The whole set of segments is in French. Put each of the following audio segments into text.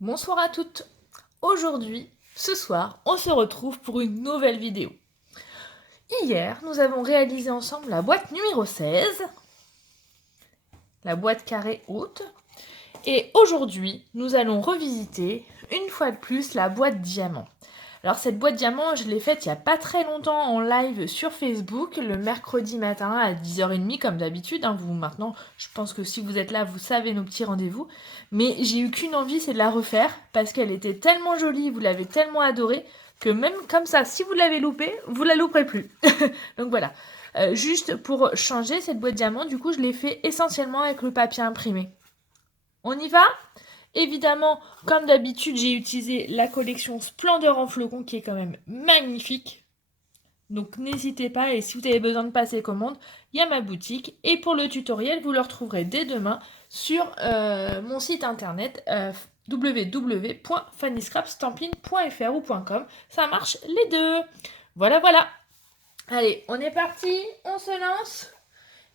Bonsoir à toutes. Aujourd'hui, ce soir, on se retrouve pour une nouvelle vidéo. Hier, nous avons réalisé ensemble la boîte numéro 16, la boîte carrée haute. Et aujourd'hui, nous allons revisiter une fois de plus la boîte diamant. Alors cette boîte diamant, je l'ai faite il n'y a pas très longtemps en live sur Facebook, le mercredi matin à 10h30 comme d'habitude. Vous maintenant, je pense que si vous êtes là, vous savez nos petits rendez-vous. Mais j'ai eu qu'une envie, c'est de la refaire parce qu'elle était tellement jolie, vous l'avez tellement adorée que même comme ça, si vous l'avez loupée, vous la louperez plus. Donc voilà. Juste pour changer cette boîte diamant, du coup, je l'ai fait essentiellement avec le papier imprimé. On y va ? Évidemment, comme d'habitude, j'ai utilisé la collection Splendeur en flocon qui est quand même magnifique. Donc n'hésitez pas, et si vous avez besoin de passer commande, il y a ma boutique. Et pour le tutoriel, vous le retrouverez dès demain sur mon site internet www.fannyscrapstampin.fr ou .com. Ça marche les deux. Voilà, voilà. Allez, on est parti, on se lance.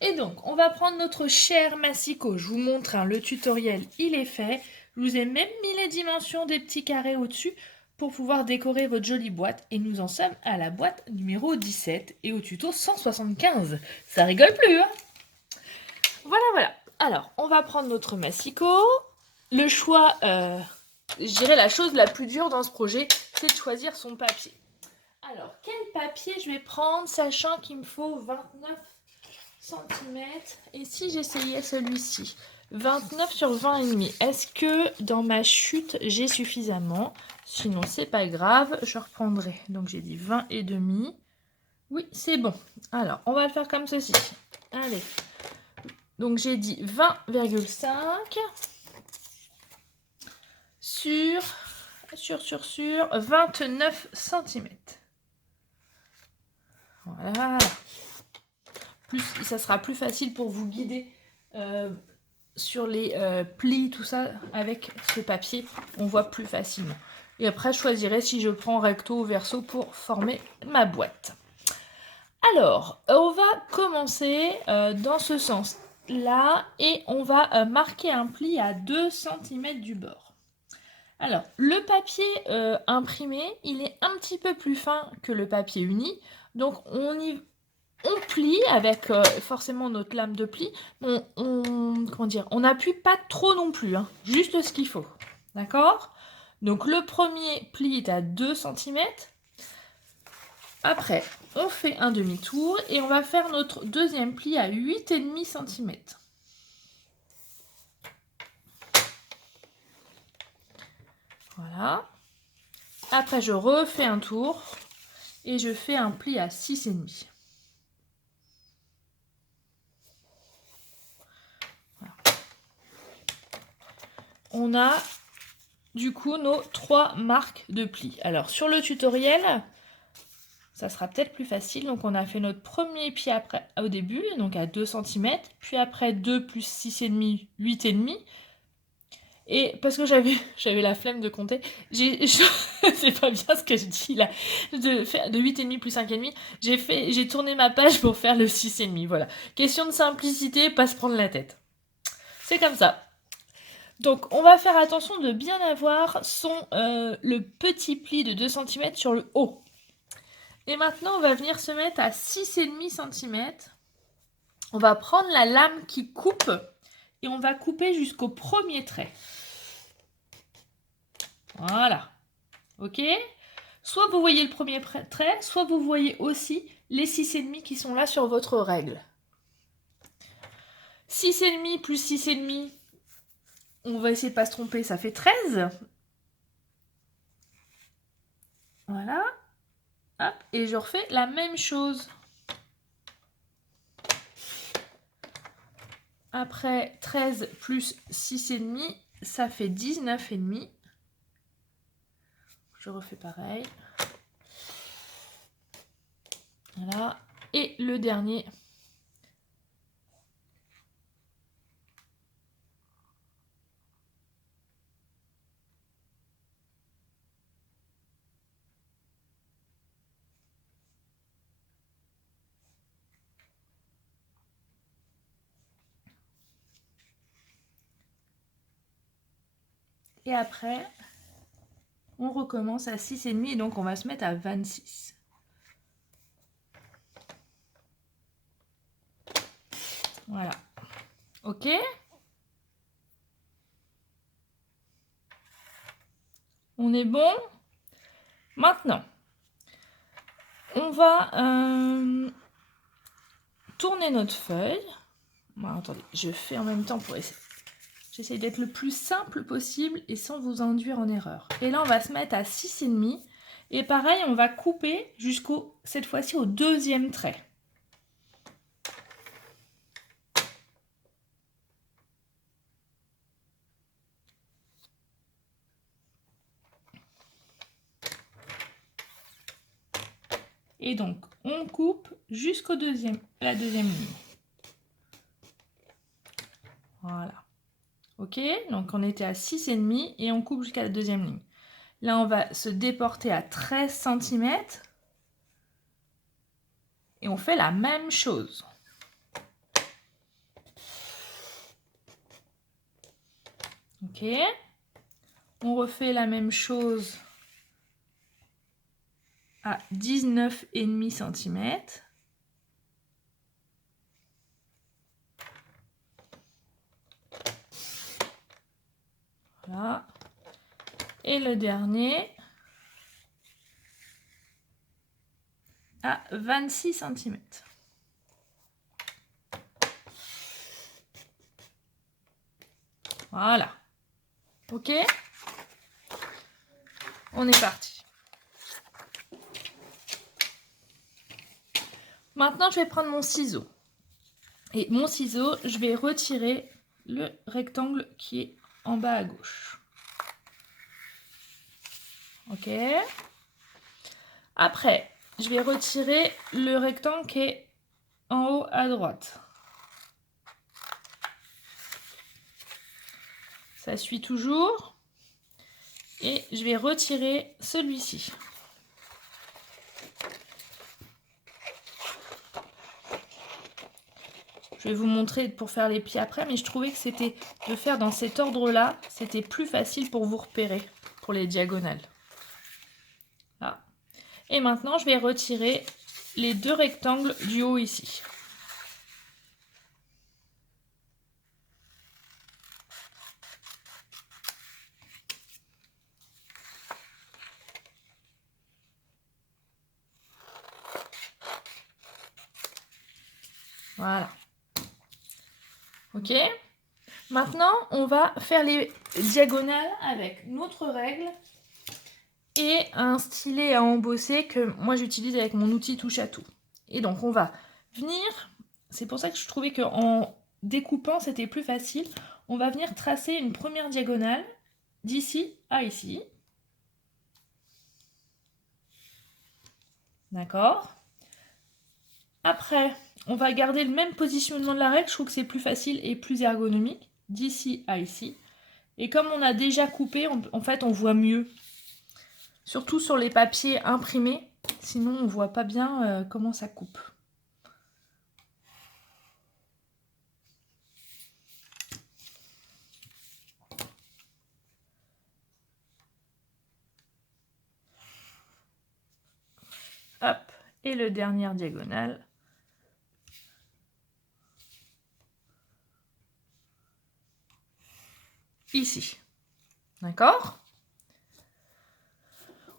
Et donc, on va prendre notre cher massicot. Je vous montre, le tutoriel, il est fait. Je vous ai même mis les dimensions des petits carrés au-dessus pour pouvoir décorer votre jolie boîte. Et nous en sommes à la boîte numéro 17 et au tuto 175. Ça rigole plus, hein? Voilà, voilà. Alors, on va prendre notre massicot. Le choix, je dirais la chose la plus dure dans ce projet, c'est de choisir son papier. Alors, quel papier je vais prendre, sachant qu'il me faut 29 cm. Et si j'essayais celui-ci, 29 sur 20,5. Est-ce que dans ma chute, j'ai suffisamment? Sinon, c'est pas grave, je reprendrai. Donc, j'ai dit 20,5. Oui, c'est bon. Alors, on va le faire comme ceci. Allez. Donc, j'ai dit 20,5 sur 29 cm. Voilà. Plus, ça sera plus facile pour vous guider sur les plis, tout ça, avec ce papier, on voit plus facilement. Et après, je choisirai si je prends recto ou verso pour former ma boîte. Alors, on va commencer dans ce sens-là et on va marquer un pli à 2 cm du bord. Alors, le papier imprimé, il est un petit peu plus fin que le papier uni, donc on plie avec forcément notre lame de pli. On n'appuie pas trop non plus, juste ce qu'il faut. D'accord ? Donc le premier pli est à 2 cm. Après, on fait un demi-tour et on va faire notre deuxième pli à 8,5 cm. Voilà. Après, je refais un tour et je fais un pli à 6,5. Voilà. On a du coup nos 3 marques de plis. Alors sur le tutoriel, ça sera peut-être plus facile. Donc on a fait notre premier pli après, au début, donc à 2 cm, puis après 2 plus 6,5, 8,5. Et parce que j'avais la flemme de compter, c'est pas bien ce que je dis là, de 8,5 plus 5,5, j'ai tourné ma page pour faire le 6,5, voilà. Question de simplicité, pas se prendre la tête. C'est comme ça. Donc on va faire attention de bien avoir le petit pli de 2 cm sur le haut. Et maintenant, on va venir se mettre à 6,5 cm. On va prendre la lame qui coupe et on va couper jusqu'au premier trait. Voilà. Ok ? Soit vous voyez le premier trait, soit vous voyez aussi les 6,5 qui sont là sur votre règle. 6,5 plus 6,5, on va essayer de ne pas se tromper, ça fait 13. Voilà. Hop, et je refais la même chose. Après 13 plus 6,5, ça fait 19,5. Je refais pareil. Voilà. Et le dernier. Et après, on recommence à 6,5 et donc on va se mettre à 26. Voilà. Ok? On est bon? Maintenant, on va tourner notre feuille. Bon, attendez, je fais en même temps pour essayer. J'essaie d'être le plus simple possible et sans vous induire en erreur. Et là, on va se mettre à 6,5. Et pareil, on va couper jusqu'au, cette fois-ci, au deuxième trait. Et donc, on coupe jusqu'au la deuxième ligne. Voilà. Ok, donc on était à 6,5 et on coupe jusqu'à la deuxième ligne. Là, on va se déporter à 13 cm. Et on fait la même chose. Ok. On refait la même chose à 19,5 cm. Voilà. Et le dernier à 26 cm. Voilà. Ok? On est parti. Maintenant, je vais prendre mon ciseau. Et mon ciseau, je vais retirer le rectangle qui est en bas à gauche. Ok? Après, je vais retirer le rectangle qui est en haut à droite. Ça suit toujours. Et je vais retirer celui-ci. Je vais vous montrer pour faire les plis après, mais je trouvais que c'était de faire dans cet ordre-là, c'était plus facile pour vous repérer, pour les diagonales. Là. Et maintenant, je vais retirer les deux rectangles du haut ici. Voilà. Ok. Maintenant, on va faire les diagonales avec notre règle et un stylet à embosser que moi j'utilise avec mon outil touche à tout. Et donc on va venir, c'est pour ça que je trouvais qu'en découpant c'était plus facile, on va venir tracer une première diagonale d'ici à ici. D'accord? Après, on va garder le même positionnement de la règle, je trouve que c'est plus facile et plus ergonomique, d'ici à ici. Et comme on a déjà coupé, en fait on voit mieux. Surtout sur les papiers imprimés, sinon on ne voit pas bien comment ça coupe. Hop, et le dernier diagonale. Ici. D'accord?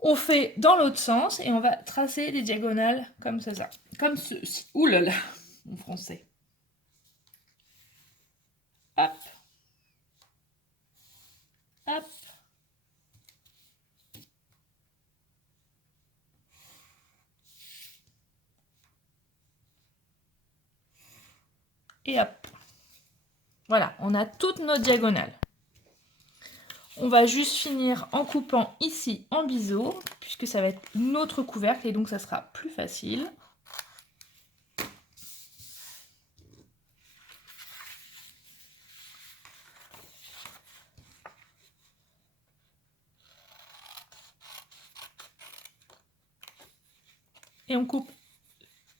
On fait dans l'autre sens et on va tracer les diagonales comme ça. Comme ceci. Ouh là là, en français. Hop. Hop. Et hop. Voilà, on a toutes nos diagonales. On va juste finir en coupant ici en biseau, puisque ça va être notre couvercle et donc ça sera plus facile. Et on coupe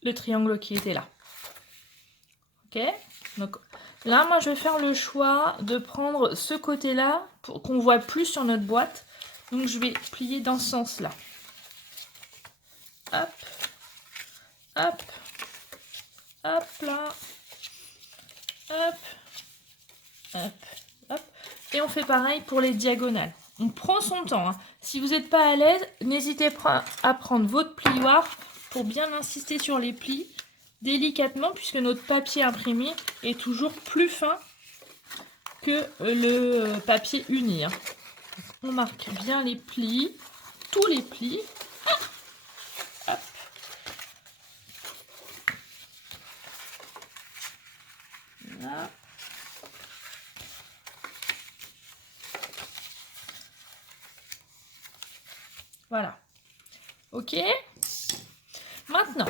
le triangle qui était là. Ok? Donc Là, moi, je vais faire le choix de prendre ce côté-là pour qu'on voit plus sur notre boîte. Donc, je vais plier dans ce sens-là. Hop, hop, hop là, hop, hop, hop. Et on fait pareil pour les diagonales. On prend son temps, hein. Si vous n'êtes pas à l'aise, n'hésitez pas à prendre votre plioir pour bien insister sur les plis délicatement, puisque notre papier imprimé est toujours plus fin que le papier uni, hein. On marque bien les plis, tous les plis. Hop. Là. Voilà. Ok. Maintenant,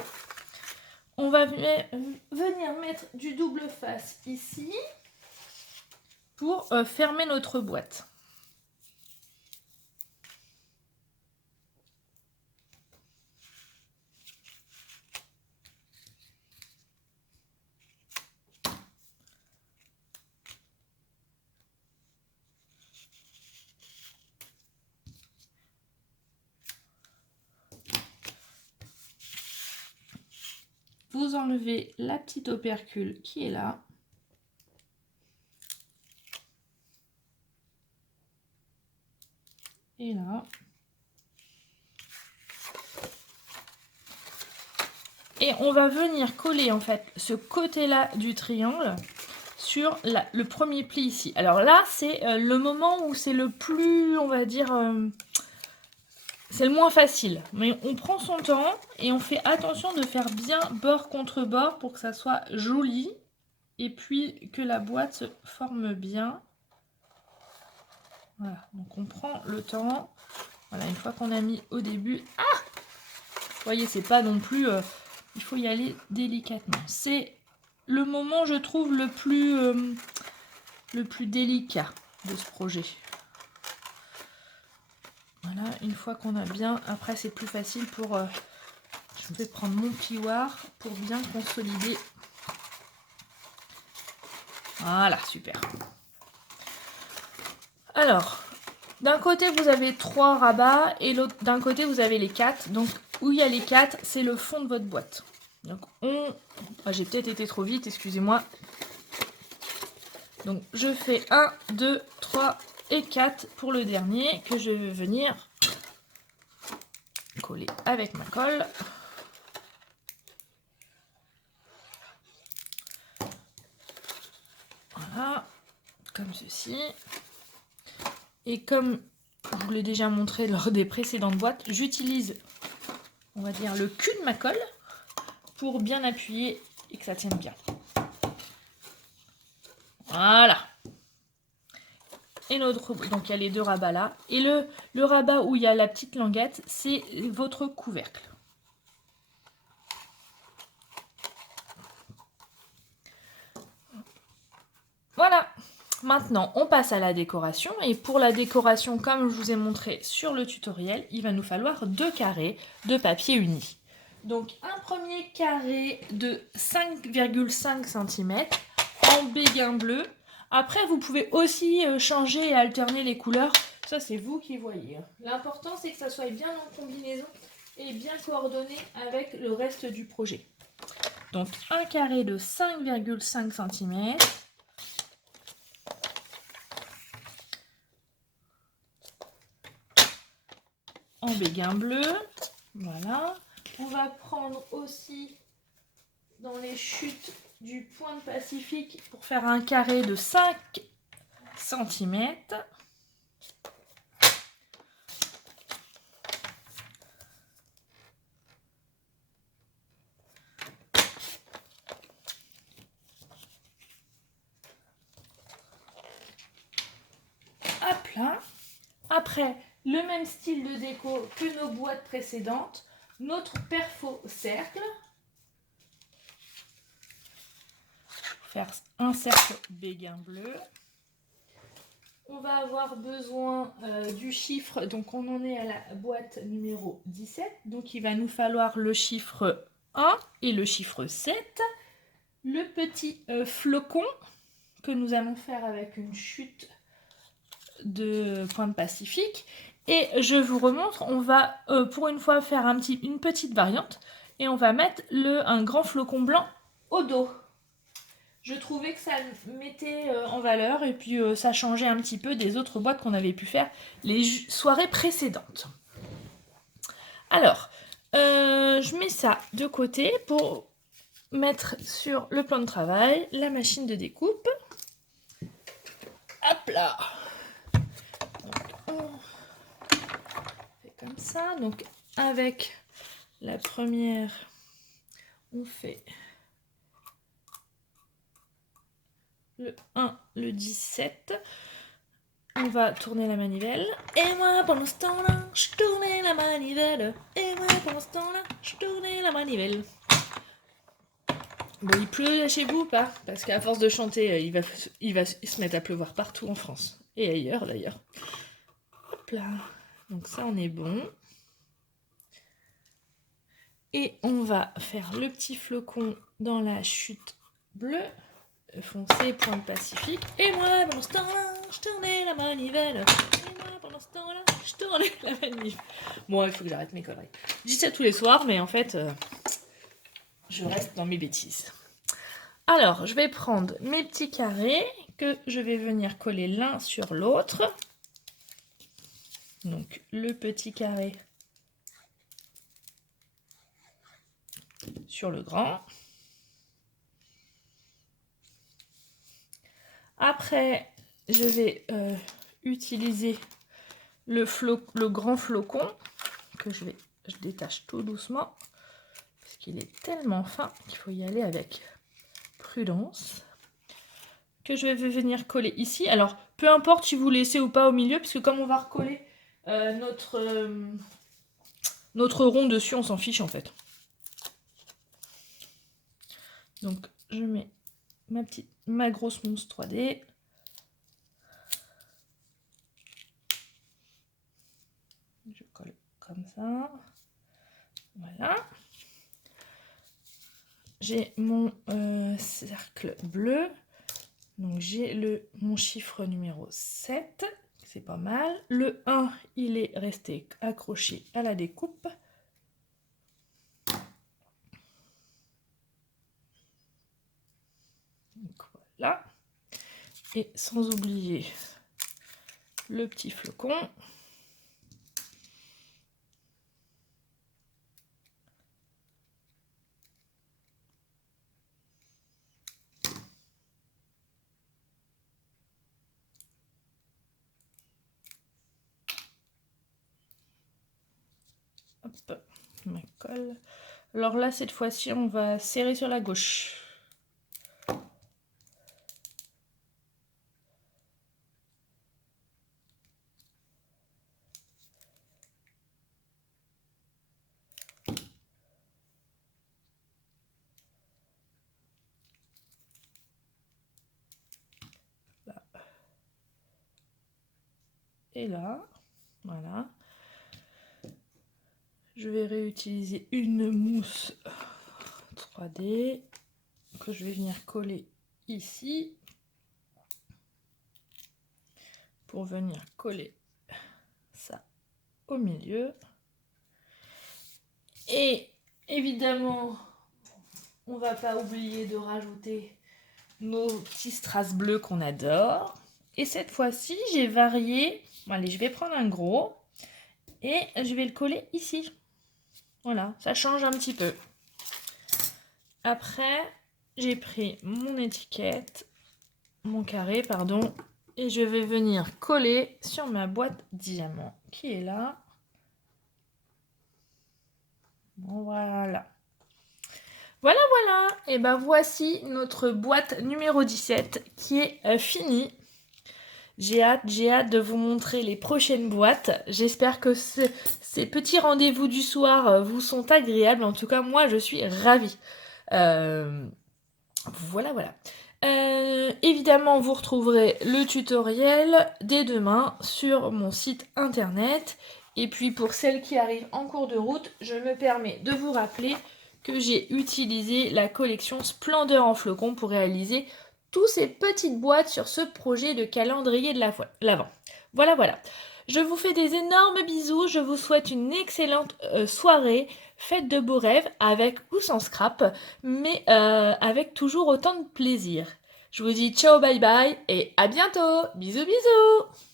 on va venir mettre du double face ici pour fermer notre boîte. Vous enlevez la petite opercule qui est là. Et là. Et on va venir coller en fait ce côté-là du triangle sur le premier pli ici. Alors là, c'est le moment où c'est le plus, on va dire, c'est le moins facile. Mais on prend son temps et on fait attention de faire bien bord contre bord pour que ça soit joli. Et puis que la boîte se forme bien. Voilà, donc on prend le temps. Voilà, une fois qu'on a mis au début. Ah! Vous voyez, c'est pas non plus... il faut y aller délicatement. C'est le moment, je trouve, le plus délicat de ce projet. Voilà, une fois qu'on a bien... Après, c'est plus facile pour... je vais prendre mon plioir pour bien consolider. Voilà, super. Alors, d'un côté, vous avez 3 rabats et l'autre d'un côté, vous avez les 4. Donc, où il y a les 4, c'est le fond de votre boîte. Donc, j'ai peut-être été trop vite, excusez-moi. Donc, je fais 1, 2, 3 et 4 pour le dernier que je vais venir coller avec ma colle. Voilà, comme ceci. Et comme je vous l'ai déjà montré lors des précédentes boîtes, j'utilise, on va dire, le cul de ma colle pour bien appuyer et que ça tienne bien. Voilà. Et notre, donc il y a les 2 rabats là. Et le rabat où il y a la petite languette, c'est votre couvercle. Voilà. Maintenant, on passe à la décoration. Et pour la décoration, comme je vous ai montré sur le tutoriel, il va nous falloir 2 carrés de papier uni. Donc, un premier carré de 5,5 cm en béguin bleu. Après, vous pouvez aussi changer et alterner les couleurs. Ça, c'est vous qui voyez. L'important, c'est que ça soit bien en combinaison et bien coordonné avec le reste du projet. Donc, un carré de 5,5 cm. En béguin bleu. Voilà. On va prendre aussi dans les chutes du point de Pacifique pour faire un carré de 5 cm. Hop là. Après, le même style de déco que nos boîtes précédentes, notre perfo cercle. Faire un cercle béguin bleu. On va avoir besoin du chiffre, donc on en est à la boîte numéro 17. Donc il va nous falloir le chiffre 1 et le chiffre 7. Le petit flocon. que nous allons faire avec une chute de pointe Pacifique. Et je vous remontre, on va pour une fois faire une petite variante et on va mettre un grand flocon blanc au dos. Je trouvais que ça mettait en valeur et puis ça changeait un petit peu des autres boîtes qu'on avait pu faire les soirées précédentes. Alors, je mets ça de côté pour mettre sur le plan de travail la machine de découpe. Hop là! Donc, on fait comme ça. Donc, avec la première, on fait le 1, le 17. On va tourner la manivelle. Et moi, pendant ce temps-là, je tournais la manivelle. Et moi, pendant ce temps-là, je tournais la manivelle. Bon, il pleut là chez vous ou pas? Parce qu'à force de chanter, il va se mettre à pleuvoir partout en France. Et ailleurs d'ailleurs. Hop là. Donc ça, on est bon. Et on va faire le petit flocon dans la chute bleue. Foncé, pointe Pacifique. Et moi, pendant ce temps-là, je tournais la manivelle. Et moi, pendant ce temps-là, je tournais la manivelle. Bon, il faut que j'arrête mes conneries. Je dis ça tous les soirs, mais en fait, je reste dans mes bêtises. Alors, je vais prendre mes petits carrés que je vais venir coller l'un sur l'autre. Donc, le petit carré sur le grand. Après, je vais utiliser le grand flocon que je détache tout doucement parce qu'il est tellement fin qu'il faut y aller avec prudence. Que je vais venir coller ici. Alors, peu importe si vous laissez ou pas au milieu, puisque comme on va recoller notre rond dessus, on s'en fiche en fait. Donc, je mets ma grosse mousse 3D. Je colle comme ça. Voilà. J'ai mon cercle bleu. Donc j'ai mon chiffre numéro 7. C'est pas mal. Le 1, il est resté accroché à la découpe. Donc voilà. Et sans oublier le petit flocon. Hop, ma colle. Alors là, cette fois-ci, on va serrer sur la gauche. Là. Et là, voilà. Je vais réutiliser une mousse 3D que je vais venir coller ici pour venir coller ça au milieu. Et évidemment, on va pas oublier de rajouter nos petits strass bleus qu'on adore. Et cette fois-ci, j'ai varié. Bon, allez, je vais prendre un gros et je vais le coller ici. Voilà, ça change un petit peu. Après, j'ai pris mon étiquette, mon carré, pardon, et je vais venir coller sur ma boîte diamant qui est là. Bon, voilà. Voilà, voilà. Et ben voici notre boîte numéro 17 qui est finie. J'ai hâte de vous montrer les prochaines boîtes. J'espère que ces petits rendez-vous du soir vous sont agréables. En tout cas, moi, je suis ravie. Voilà, voilà. Évidemment, vous retrouverez le tutoriel dès demain sur mon site internet. Et puis, pour celles qui arrivent en cours de route, je me permets de vous rappeler que j'ai utilisé la collection Splendeur en flocon pour réaliser toutes ces petites boîtes sur ce projet de calendrier de l'Avent. Voilà. Je vous fais des énormes bisous, je vous souhaite une excellente soirée, faites de beaux rêves avec ou sans scrap, mais avec toujours autant de plaisir. Je vous dis ciao, bye bye et à bientôt. Bisous, bisous.